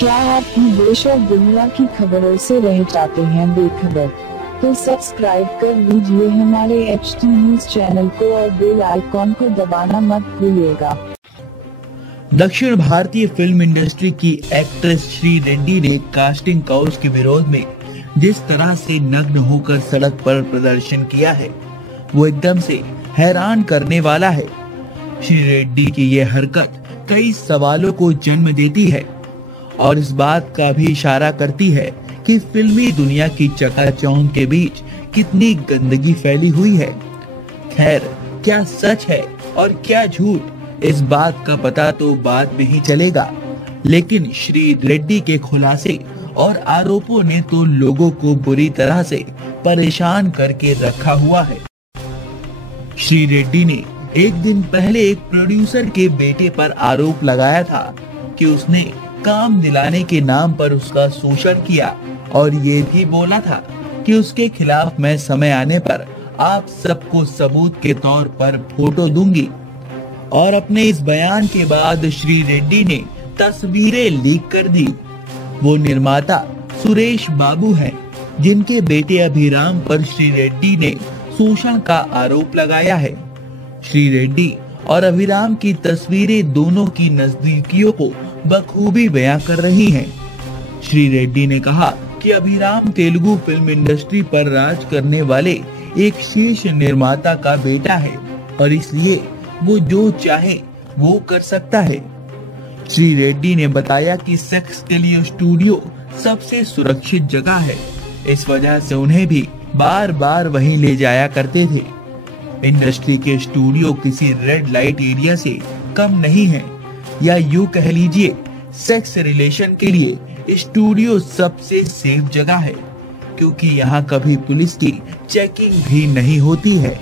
क्या आप भी देश और दुनिया की खबरों से रह जाते हैं बेखबर? तो सब्सक्राइब कर लीजिए हमारे HT न्यूज चैनल को और बेल आइकॉन को दबाना मत भूलिएगा। दक्षिण भारतीय फिल्म इंडस्ट्री की एक्ट्रेस श्री रेड्डी ने कास्टिंग काउच के विरोध में जिस तरह से नग्न होकर सड़क पर प्रदर्शन किया है, वो एकदम से हैरान करने वाला है। श्री रेड्डी की ये हरकत कई सवालों को जन्म देती है और इस बात का भी इशारा करती है कि फिल्मी दुनिया की चकाचौंध के बीच कितनी गंदगी फैली हुई है। खैर, क्या सच है और क्या झूठ, इस बात का पता तो बाद में ही चलेगा, लेकिन श्री रेड्डी के खुलासे और आरोपों ने तो लोगों को बुरी तरह से परेशान करके रखा हुआ है। श्री रेड्डी ने एक दिन पहले एक प्रोड्यूसर के बेटे पर आरोप लगाया था कि उसने काम दिलाने के नाम पर उसका शोषण किया और ये भी बोला था कि उसके खिलाफ मैं समय आने पर आप सबको सबूत के तौर पर फोटो दूंगी। और अपने इस बयान के बाद श्री रेड्डी ने तस्वीरें लीक कर दी। वो निर्माता सुरेश बाबू हैं, जिनके बेटे अभिराम पर श्री रेड्डी ने शोषण का आरोप लगाया है। श्री रेड्डी और अभिराम की तस्वीरें दोनों की नजदीकियों को बखूबी बयां कर रही हैं। श्री रेड्डी ने कहा कि अभिराम तेलुगु फिल्म इंडस्ट्री पर राज करने वाले एक शीर्ष निर्माता का बेटा है और इसलिए वो जो चाहे वो कर सकता है। श्री रेड्डी ने बताया कि सेक्स के लिए स्टूडियो सबसे सुरक्षित जगह है, इस वजह से उन्हें भी बार बार वहीं ले जाया करते थे। इंडस्ट्री के स्टूडियो किसी रेड लाइट एरिया से कम नहीं है, या यूं कह लीजिए सेक्स रिलेशन के लिए स्टूडियो सबसे सेफ जगह है, क्योंकि यहाँ कभी पुलिस की चेकिंग भी नहीं होती है।